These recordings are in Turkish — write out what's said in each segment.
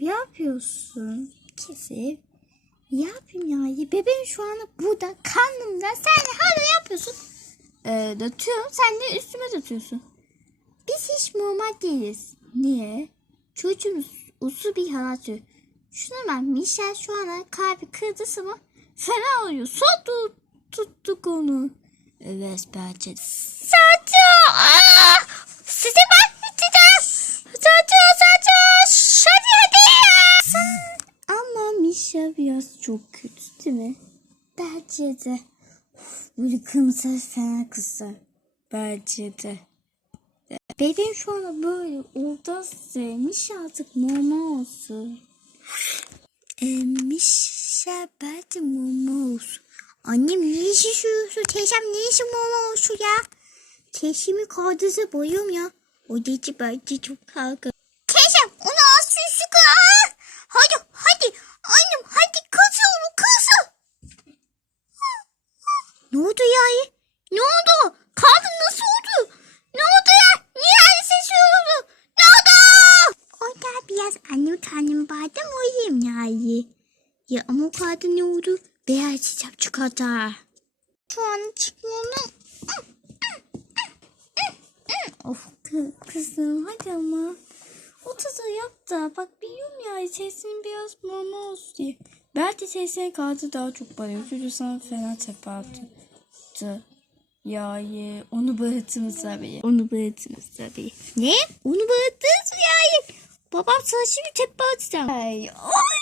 yapıyorsun? Kesip. Ne yapayım ya? Bebeğim şu anda burada karnımda. Sen hala yapıyorsun. Ee, datıyorum. Sen de üstüme datıyorsun. Biz hiç normal değiliz. Niye? Çocuğumuz usul bir halatı. Şuna bak Michel şu anda kalbi kırdısı mı? Fena oluyor. Son tut, tuttuk onu. Evet bence. Saçı! Misha biraz çok kötü değil mi? Bence de. Uf, Böyle kırmızı fena kızlar. Bence de. Bebeğim şu anda böyle odası. Misha artık normal olsun. E, Misha bence normal olsun. Annem ne işi şuyorsun? Teyzem ne işi normal olsun ya? Keşimi kaldırsa boyum ya. O dedi bence çok kavga. Teyzem onu az süsü kal. Hadi hadi annem hadi kızı onu kızı. Ne oldu ya? Ne oldu? Kadın nasıl oldu? Ne oldu ya? Niye her ses oldu? Ne oldu? O da biraz annem karnım bağırdı mı uyuyayım ya? Ya ama o kadın ne oldu? Beyaz çiçek çıkardı. Şu an çıkmıyorum. of kı- kızım hadi ama. O tadı yap da bak biliyorum ya sesin biraz normal olsun diye. Belki sesin kaldı daha çok bayıyor. Çocuk sana fena tepattı. Ya ye onu bıraktınız tabii. Onu bıraktınız tabii. Ne? Onu bıraktınız ya ye. Babam sana şimdi tepe atacağım. Ay, ay.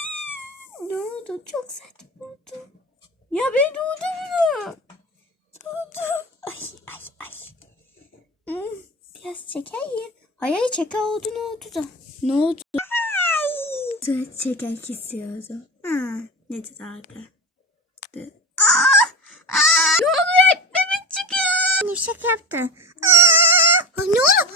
Çok saçma oldu. Ya ben doğdum mu? Doğdum. Ay ay ay. Hmm, biraz şeker ye. Hayır şeker oldu ne oldu da. Ne oldu? Ay. Şeker kesiyordum. Ha, ne dedi arka? Dur. Ne oluyor? Bebek çıkıyor. Ne şaka yaptı? Aa, ne oldu?